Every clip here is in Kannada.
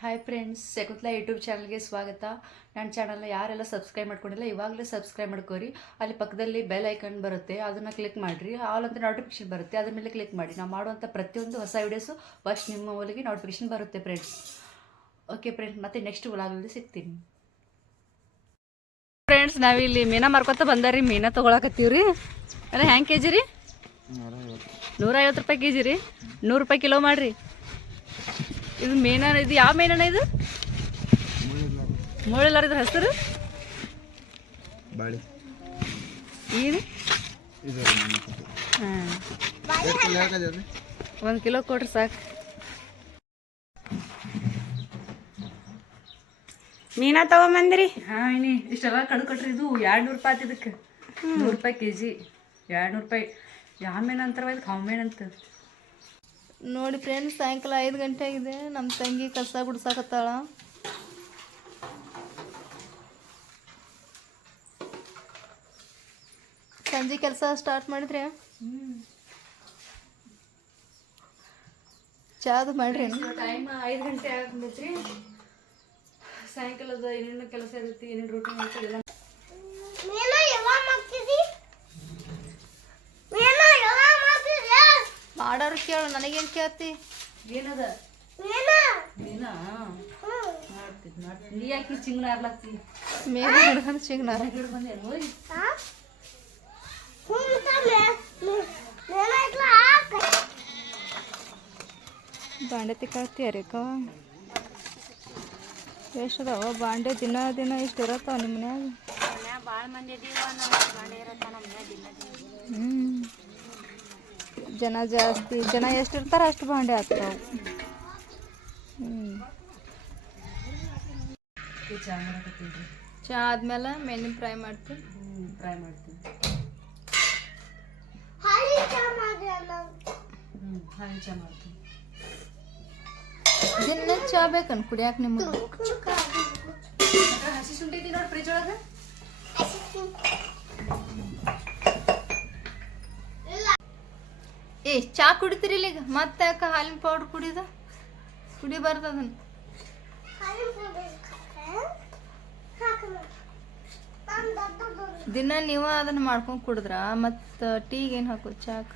ಹಾಯ್ ಫ್ರೆಂಡ್ಸ್ ಶಕುತ್ಲಾ ಯೂಟ್ಯೂಬ್ ಚಾನಲ್ಗೆ ಸ್ವಾಗತ. ನನ್ನ ಚಾನಲ್ನ ಯಾರೆಲ್ಲ ಸಬ್ಸ್ಕ್ರೈಬ್ ಮಾಡ್ಕೊಂಡಿಲ್ಲ ಇವಾಗಲೇ ಸಬ್ಸ್ಕ್ರೈಬ್ ಮಾಡ್ಕೋರಿ. ಅಲ್ಲಿ ಪಕ್ಕದಲ್ಲಿ ಬೆಲ್ ಐಕನ್ ಬರುತ್ತೆ ಅದನ್ನು ಕ್ಲಿಕ್ ಮಾಡಿರಿ. ಆಲ್ ಅಂತ ನೋಟಿಫಿಕೇಶನ್ ಬರುತ್ತೆ ಅದ್ರ ಮೇಲೆ ಕ್ಲಿಕ್ ಮಾಡಿ. ನಾವು ಮಾಡುವಂಥ ಪ್ರತಿಯೊಂದು ಹೊಸ ವೀಡಿಯೋಸು ಫಸ್ಟ್ ನಿಮ್ಮ ಮೊಬೈಲಿಗೆ ನೋಟಿಫಿಕೇಶನ್ ಬರುತ್ತೆ ಫ್ರೆಂಡ್ಸ್ ಓಕೆ ಫ್ರೆಂಡ್ಸ್ ಮತ್ತೆ ನೆಕ್ಸ್ಟ್ ವ್ಲಾಗಲ್ಲಿ ಸಿಗ್ತೀನಿ. ಫ್ರೆಂಡ್ಸ್ ನಾವಿಲ್ಲಿ ಮೀನಾ ಮಾರ್ಕೊತ ಬಂದಾರಿ ಮೀನಾ ತೊಗೊಳಕತ್ತೀವಿ ಅಲ್ಲ ಹ್ಯಾಂಗೆ ಕೆ ಜಿ ರೀ? ನೂರೈವತ್ತು. ರೂಪಾಯಿ ಕೆ ಜಿ ರೀ. ನೂರು ರೂಪಾಯಿ ಕಿಲೋ ಮಾಡಿರಿ. ಇದು ಮೇನ ಇದು ಯಾವ ಮೇನ ಇದು? ಮುಳ್ಳಿಲ್ಲಾರ ಇದ್ರ ಹೆಸರು? ಬಾಳಿ. ಇದು? ಇದು ಹಾಕದ್ರಿ ಒಂದು ಕಿಲೋ ಕೊಡ್ರಿ ಸಾಕು. ಮೀನಾ ತಗೊಂಬಂದ್ರಿ. ಹಾಂ ಇನ್ನಿ ಇಷ್ಟೆಲ್ಲ ಕಡು ಕೊಟ್ರಿ ಇದು ಎರಡು ನೂರು ರೂಪಾಯಿ ಆತು ಇದಕ್ಕೆ. ನೂರು ರೂಪಾಯಿ ಕೆ ಜಿ ಎರಡು ನೂರು ರೂಪಾಯಿ. ಯಾವ ಮೀನು ಅಂತಾರ ಇದಕ್ಕೆ ಹಾವು ಮೀನು ಅಂತ ನೋಡಿ ಫ್ರೆಂಡ್ಸ್ ಸಾಯಂಕಾಲ ಐದು ಗಂಟೆ ಆಗಿದೆ ನಮ್ಮ ತಂಗಿ ಕಸ ಗುಡ್ಸಾಕತ್ತಾಳ. ಸಂಜೆ ಕೆಲಸ ಸ್ಟಾರ್ಟ್ ಮಾಡಿದ್ರೆ? ಚಾದು ಮಾಡ್ರಿ. ಟೈಮ್ ಐದು ಗಂಟೆ ಆಗ್ಬಿಟ್ರಿ. ಸಾಯಂಕಾಲದ ಏನೇನು ಕೆಲಸ ಇರುತ್ತೆ, ಏನೇನು ರೂಟೀನ್ ಎಲ್ಲ ಮಾಡೋರು ನನಗೇನ್ ಕೇಳ್ತಿ? ಏನದ? ನೀನ? ಮಾಡ್ತಿದ್ ಮಾಡ್ತಿದ್. ನೀ ಯಾಕೆ ಚಿಂಗನ ಆರ್ಲಾಕ್ತಿ ಮೇಲೆ ಹಿಡ್ಕೊಂಡು ಸಿಗ್ನಾರ ಗಿಡ ಬಂದೆ ಹೋಯ್. ಬಾಂಡೆ ತಿಕ್ಕಾಡ್ತೀಯ ರೇಖ ಎಷ್ಟು ಅದಾವ ಬಾಂಡೆ ದಿನ ದಿನ ಇಷ್ಟು ಇರತ್ತಾವ ನಿಮ್ಮ ಮನ್ಯಾಗ? ಹ್ಞೂ ಜನ ಜಾಸ್ತಿ ಜನ ಎಷ್ಟು ಇರ್ತಾರ ಅಷ್ಟು ಬಾಂಡೆ ಆಗ್ತಾವ ಹ್ಞೂ ಚಾ ಮಾಡಕತ್ತೀನಿ ಚಾ ಆದ್ಮೇಲೆ ಮೆಣಸಿನ ಫ್ರೈ ಮಾಡ್ತೀನಿ ಹ್ಞೂ ಫ್ರೈ ಮಾಡ್ತೀನಿ ಹ್ಞೂ ಹಾಗೆ ಚಾ ಮಾಡ್ತೀನಿ ದಿನ ಚಾ ಬೇಕನ್ ಕುಡಿಯಾಕ ನಿಮಗೆ? ಹಸಿ ಶುಂಠಿ ಐತಿ ನೋಡಿ ಫ್ರಿಜ್ ಒಳಗೆ? ಏ ಚಾ ಕುಡಿತೀರಿಲ್ಲ ಈಗ ಮತ್ತೆ ಯಾಕೆ ಹಾಲಿನ ಪೌಡ್ರ್ ಕುಡಿದ? ಕುಡಿಬಾರ್ದು ಅದನ್ನ. ದಿನ ನೀವು ಅದನ್ನ ಮಾಡ್ಕೊಂಡು ಕುಡಿದ್ರ ಮತ್ತು ಟೀಗೆ ಏನು ಹಾಕೋದು ಚಾಕ್?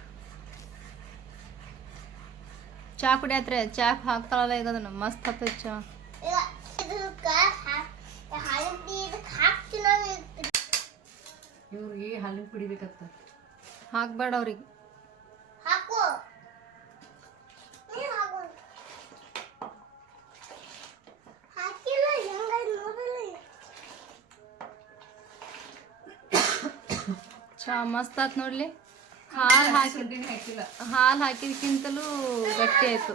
ಚಾ ಕುಡಿಯತ್ರೆ ಚಾಕ್ ಹಾಕ್ತಾಳಲ್ಲ ಈಗ ಅದನ್ನ ಮಸ್ತ್ ಹತ್ತೈತೆ ಚಾ. ಇವ್ರಿಗೆ ಹಾಲಿನ ಹಾಕ್ಬೇಡ ಅವ್ರಿಗೆ. ಚಾ ಮಸ್ತ್ ಆತ್ ನೋಡ್ಲಿ. ಹಾಲು ಹಾಕಿ ಶುಂಠಿನೇ ಹಾಕಿಲ್ಲ. ಹಾಲು ಹಾಕಿದಕ್ಕಿಂತಲೂ ಗಟ್ಟಿ ಆಯ್ತು.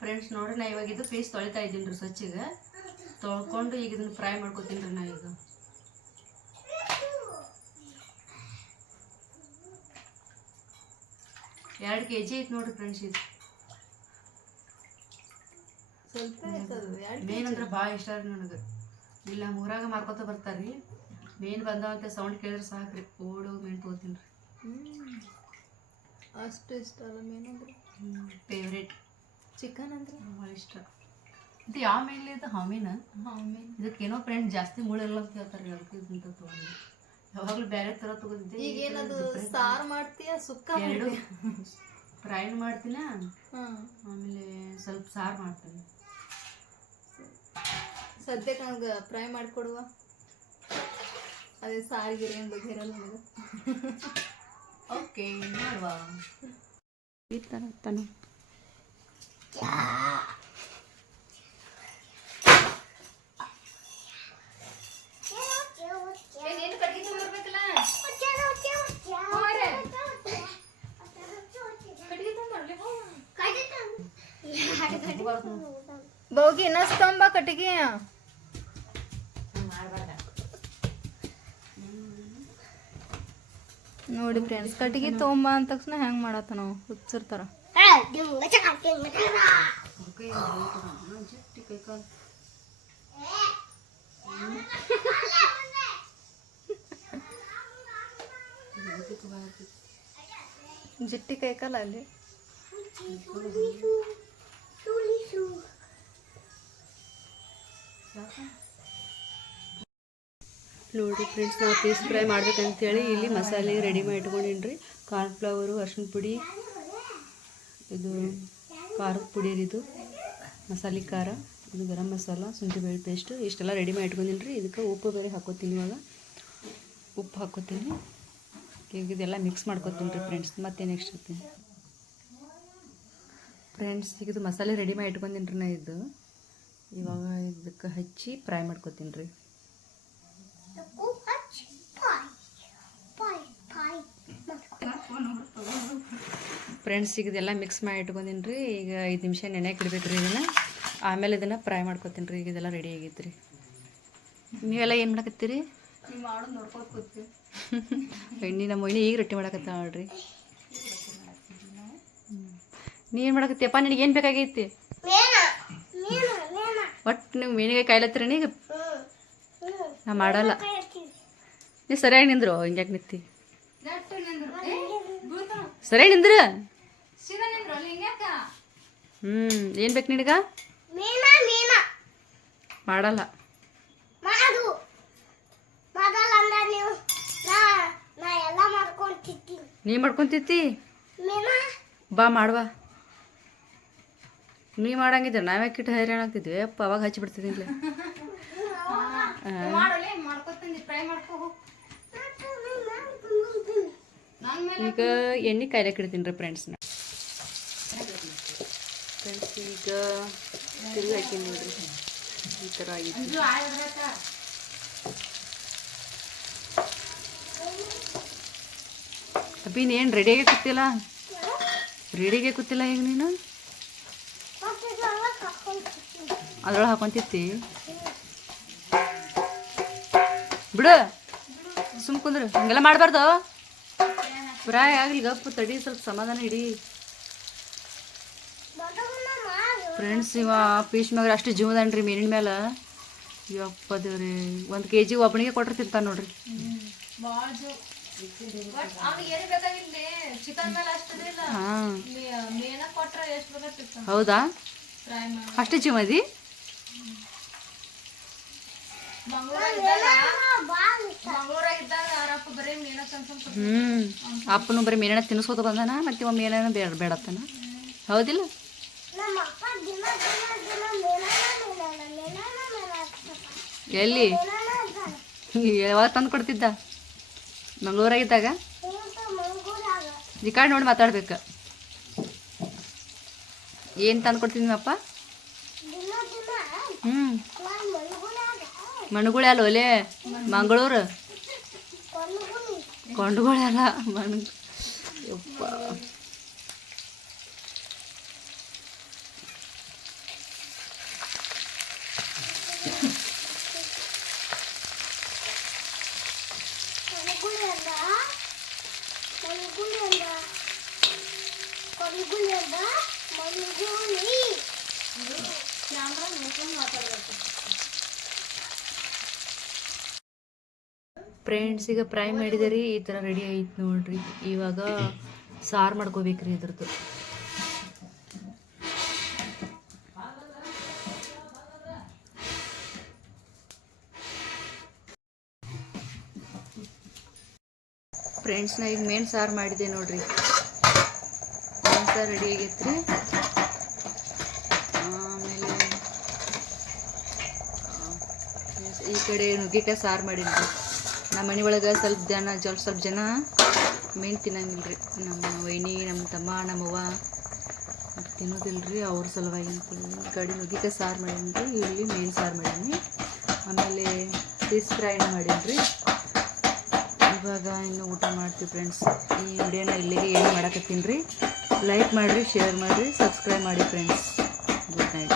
ಫ್ರೆಂಡ್ಸ್ ನೋಡ್ರಿ ನಾ ಇವಾಗ ಇದು ಪೀಸ್ ತೊಳಿತಾ ಇದ್ದೀನಿ ರೀ ಸ್ವಚ್ಛಗೆ. ತೊಳ್ಕೊಂಡು ಈಗ ಇದನ್ನ ಫ್ರೈ ಮಾಡ್ಕೊತೀನಿ ರೀ ನಾ ಈಗ. ಎರಡು ಕೆ ಜಿ ಐತೆ ನೋಡ್ರಿ ಫ್ರೆಂಡ್ಸ್ ಇದು. ಮೇನ್ ಅಂದ್ರೆ ಭಾಳ ಇಷ್ಟ ರೀ ನನಗೆ. ಇಲ್ಲ ಊರಾಗ ಮಾರ್ಕೊತ ಬರ್ತಾರ್ರಿ. ಮೇನ್ ಬಂದವಂತೆ ಸೌಂಡ್ ಕೇಳಿದ್ರೆ ಸಾಕ್ರಿ. ಓಡೋಗಿ ಮೇನ್ ತೊಗೋತೀನಿ ರೀ. ಅಷ್ಟು ಇಷ್ಟ ಅಲ್ಲ ಮೇನಂದ್ರೆ ಫೇವ್ರೇಟ್ ಚಿಕನ್ ಅಂದ್ರೆ? ಭಾಳ ಇಷ್ಟ. ಇದು ಯಾವ ಮೇಲೆ ಇದು? ಹಾಮೀನ ಇದಕ್ಕೆ ಏನೋ ಫ್ರೆಂಡ್ ಜಾಸ್ತಿ ಮುಳ್ಳಿಲ್ಲ ಅಂತ ಹೇಳ್ತಾರೆ ಅದಕ್ಕೆ ಅಂತ ತೊಗೊಂಡು ಯಾವಾಗಲೂ ಬೇರೆ ಥರ ತೊಗೊಂಡಿದ್ದೆ ಈಗ ಏನದು ಸಾರು ಮಾಡ್ತೀಯ ಸುಕ್ಕ ಎರಡು. ಫ್ರೈ ಮಾಡ್ತೀನ? ಆಮೇಲೆ ಸ್ವಲ್ಪ ಸಾರು ಮಾಡ್ತೀನಿ. ಸದ್ಯಕ್ಕೆ ನನಗೆ ಫ್ರೈ ಮಾಡಿಕೊಡುವ. ಅದೇ ಸಾರಿಗೆ ಏನು ಬಗ್ಗೆ ಇರಲ್ಲ ನನಗೆ. ಓಕೆ ಮಾಡುವ. ಈ ಥರ ತಾನು ಬೋಗಿ ಇನ್ನಸ್ತಂಬ ಕಟ್ಟಿಗೆ ನೋಡಿ ಫ್ರೆಂಡ್ಸ್ ಕಟ್ಟಿಗೆ ತೊಗೊಂಬ ಅಂದ ತಕ್ಷಣ ಹೆಂಗೆ ಮಾಡತ್ತ ನಾವು ಹುಚ್ಚಿರ್ತಾರ ಜಿಟ್ಟಿ ಜಟ್ಟಿ ಅಲ್ಲಿ ಸಾಕ ನೋಡಿರಿ ಫ್ರೆಂಡ್ಸ್, ನಾವು ಪೀಸ್ ಫ್ರೈ ಮಾಡ್ಬೇಕಂತೇಳಿ ಇಲ್ಲಿ ಮಸಾಲೆ ರೆಡಿ ಮಾಡಿ ಇಟ್ಕೊಂಡಿನಿ ರೀ ಕಾರ್ನ್ಫ್ಲವರು ಅರ್ಶಿನ ಪುಡಿ, ಇದು ಖಾರದ ಪುಡಿ ಇದು, ಮಸಾಲೆ ಖಾರ, ಇದು ಗರಂ ಮಸಾಲ ಶುಂಠಿ ಬೆಳ್ಳುಳ್ಳಿ ಪೇಸ್ಟು ಇಷ್ಟೆಲ್ಲ ರೆಡಿ ಮಾಡಿ ಇಟ್ಕೊಂಡಿನಿ ಇದಕ್ಕೆ ಉಪ್ಪು ಬೇರೆ ಹಾಕೋತೀನಿ ಇವಾಗ. ಉಪ್ಪು ಹಾಕೋತೀನಿ. ಈಗ ಇದೆಲ್ಲ ಮಿಕ್ಸ್ ಮಾಡ್ಕೊತೀನಿ ರೀ ಫ್ರೆಂಡ್ಸ್, ಮತ್ತೆ ನೆಕ್ಸ್ಟ್ ಇರ್ತೀನಿ ಫ್ರೆಂಡ್ಸ್, ಈಗ ಇದು ಮಸಾಲೆ ರೆಡಿ ಮಾಡಿ ಇಟ್ಕೊಂಡಿನಿ ನಾ ಇದು. ಇವಾಗ ಇದಕ್ಕೆ ಹಚ್ಚಿ ಫ್ರೈ ಮಾಡ್ಕೊತೀನಿ ರೀ ಫ್ರೆಂಡ್ಸ್ ಈಗ ಇದೆಲ್ಲ ಮಿಕ್ಸ್ ಮಾಡಿ ಇಟ್ಕೊಂಡಿನಿ ರೀ ಈಗ ಐದು ನಿಮಿಷ ನೆನೆಯಕ್ಕೆ ಇಡ್ಬೇಕು ರೀ ಇದನ್ನು. ಆಮೇಲೆ ಇದನ್ನು ಫ್ರೈ ಮಾಡ್ಕೊತೀನಿ ರೀ ಈಗ ಇದೆಲ್ಲ ರೆಡಿ ಆಗೈತೆ ರೀ ನೀವೆಲ್ಲ ಏನು ಮಾಡಕತ್ತೀರಿ? ಎಣ್ಣೆ ನಮ್ಮ ಮೊಯ್ನಿ ಈಗ ರೊಟ್ಟಿ ಮಾಡಕತ್ತ ನೋಡ್ರಿ. ನೀ ಏನು ಮಾಡಕತ್ತೀಯಪ್ಪ? ನಿನಗೆ ಏನು ಬೇಕಾಗೈತಿ? ಒಟ್ಟು ನೀವು ಮೀನಿಗೆ ಕಾಯ್ಲತ್ತೀರ ಈಗ? ನಾ ಮಾಡಲ್ಲ. ನೀ ಸರಿಯಾಗಿ ನಿಂದ್ರು ಹಿಂಗ್ಯಾಕೆ ನಿಂತಿ. ಸರಿಯಾಗಿ ನಿಂದ್ರ? ಹ್ಞೂ ಏನು ಬೇಕು ನಿನಗ? ಮಾಡಲ್ಲ. ನಾ ಮಾಡ್ಕೊಂತಿತ್ತಿ ಮೀನಾ? ಬಾ ಮಾಡುವ. ನೀ ಮಾಡಂಗಿದ್ರೆ ನಾವ್ಯಾಕೆ ಇಟ್ಟು ಹೈರಾಣ ಆಗ್ತಿದ್ವಿ ಅಪ್ಪ ಅವಾಗ ಹಚ್ಚಿ ಬಿಡ್ತಿದ್ದಿಲ್ಲ ಈಗ ಎಣ್ಣೆ ಕಾಯ್ಲಕ್ಕೆ ಇಡ್ತೀನಿ ರೀ ಫ್ರೆಂಡ್ಸ್ನ ಫ್ರೆಂಡ್ಸ್ ಈಗ ತಿರುಗಿ ಹಾಕೀನಿ ನೋಡ್ರಿ. ಈ ಥರ ಆಗೈತಿ ಅಭಿನ್ ಏನು ರೆಡಿಯಾಗೆ ಕೂತಿಲ್ಲ? ರೆಡಿಗೆ ಕೂತಿಲ್ಲ ಈಗ ನೀನು? ಅದ್ರೊಳಗೆ ಹಾಕೊಂತಿತ್ತಿ ಬಿಡು. ಸುಮ್ ಕುಂದ್ರು. ಹಂಗೆಲ್ಲ ಮಾಡಬಾರ್ದು. ಫ್ರೈ ಆಗಲಿ ಗಪ್ಪು ತಡಿ ಸ್ವಲ್ಪ ಸಮಾಧಾನ ಇಡಿ. ಫ್ರೆಂಡ್ಸ್ ಇವ ಪೀಸ್ ಮ್ಯಾಗ ಅಷ್ಟು ಜೀವದನ್ರಿ ಮೀನಿನ ಮೇಲೆ ಯಪ್ಪ ದೇವ್ರಿ ಒಂದು ಕೆ ಜಿ ಒಬ್ಬನಿಗೆ ಕೊಟ್ರೆ ತಿಂತಾನೆ ನೋಡ್ರಿ. ಹಾಂ. ಹೌದಾ? ಅಷ್ಟು ಜೀವದಿ ಹ್ಮ್. ಅಪ್ಪನು ಬರೀ ಮೀನಣ್ಣ ತಿನ್ನಿಸ್ಕೋತ ಬಂದಾನ ಮತ್ತೆ ಒಮ್ಮೆ ಏನೇನ ಬೇಡ ಬೇಡತ್ತಾನ? ಹೌದಿಲ್ಲ? ಎಲ್ಲಿ? ಯಾವಾಗ ತಂದು ಕೊಡ್ತಿದ್ದ? ಮಂಗಳೂರಾಗಿದ್ದಾಗ ಕಡೆ ನೋಡಿ ಮಾತಾಡ್ಬೇಕು. ಏನು ತಂದು ಕೊಡ್ತೀನಿ ನಿಮ್ಮಪ್ಪ ಹ್ಞೂ ಮಣ್ಗುಳಿ ಅಲ್ಲ ಒಲೆ? ಮಂಗಳೂರು? ಕೊಂಡುಗುನಿ ಕೊಂಡುಗುಳಿ ಅಲ್ಲ ಮಣ್ ಯಪ್ಪ ಕೊನೆಗುಳಿ ಅಂದ ಕೊನೆಗುಳಿ ಅಂದ ಕೊನೆಗುಳಿ ಅಂದ ಮನುಗುಳಿ ಫ್ರೆಂಡ್ಸ್ ಈಗ ಫ್ರೈ ಮಾಡಿದೆ ರೀ ಈ ಥರ ರೆಡಿ ಆಯ್ತು ನೋಡ್ರಿ. ಇವಾಗ ಸಾರು ಮಾಡ್ಕೋಬೇಕ್ರಿ ಇದ್ರದ್ದು. ಫ್ರೆಂಡ್ಸ್ ನಾ ಈಗ ಮೇನ್ ಸಾರು ಮಾಡಿದೆ ನೋಡ್ರಿ. ಮೇನ್ ಸಾರು ರೆಡಿ ಆಗೈತ್ರಿ. ಆಮೇಲೆ ಈ ಕಡೆ ನುಗ್ಗಿಕಾಯಿ ಸಾರು ಮಾಡೀನಿ ನಮ್ಮ ಮನೆ ಒಳಗೆ ಸ್ವಲ್ಪ ಜನ ಜಲ್ ಸ್ವಲ್ಪ ಜನ ಮೀನು ತಿನ್ನಂಗಿಲ್ಲ ರೀ ನಮ್ಮ ವೈನಿ, ನಮ್ಮ ತಮ್ಮ, ನಮ್ಮವ್ವ ತಿನ್ನೋದಿಲ್ಲ ರೀ ಅವ್ರ ಸಲುವಾಗಿ ಅಂತೇಳಿ ಕಡಿ ಸಾರು ಮಾಡೀನಿ ರೀ ಇಲ್ಲಿ ಮೀನು ಸಾರು ಮಾಡೀನಿ. ಆಮೇಲೆ ಫಿಶ್ ಫ್ರೈನ ರೀ ಇವಾಗ ಇನ್ನು ಊಟ ಮಾಡ್ತೀವಿ ಫ್ರೆಂಡ್ಸ್ ಈ ವಿಡಿಯೋನ ಇಲ್ಲಿಗೆ ಏನು ಮಾಡಕತ್ತೀನಿ ರೀ. ಲೈಕ್ ಮಾಡಿರಿ ಶೇರ್ ಮಾಡಿರಿ ಸಬ್ಸ್ಕ್ರೈಬ್ ಮಾಡಿ ಫ್ರೆಂಡ್ಸ್ ಗುಡ್ ನೈಟ್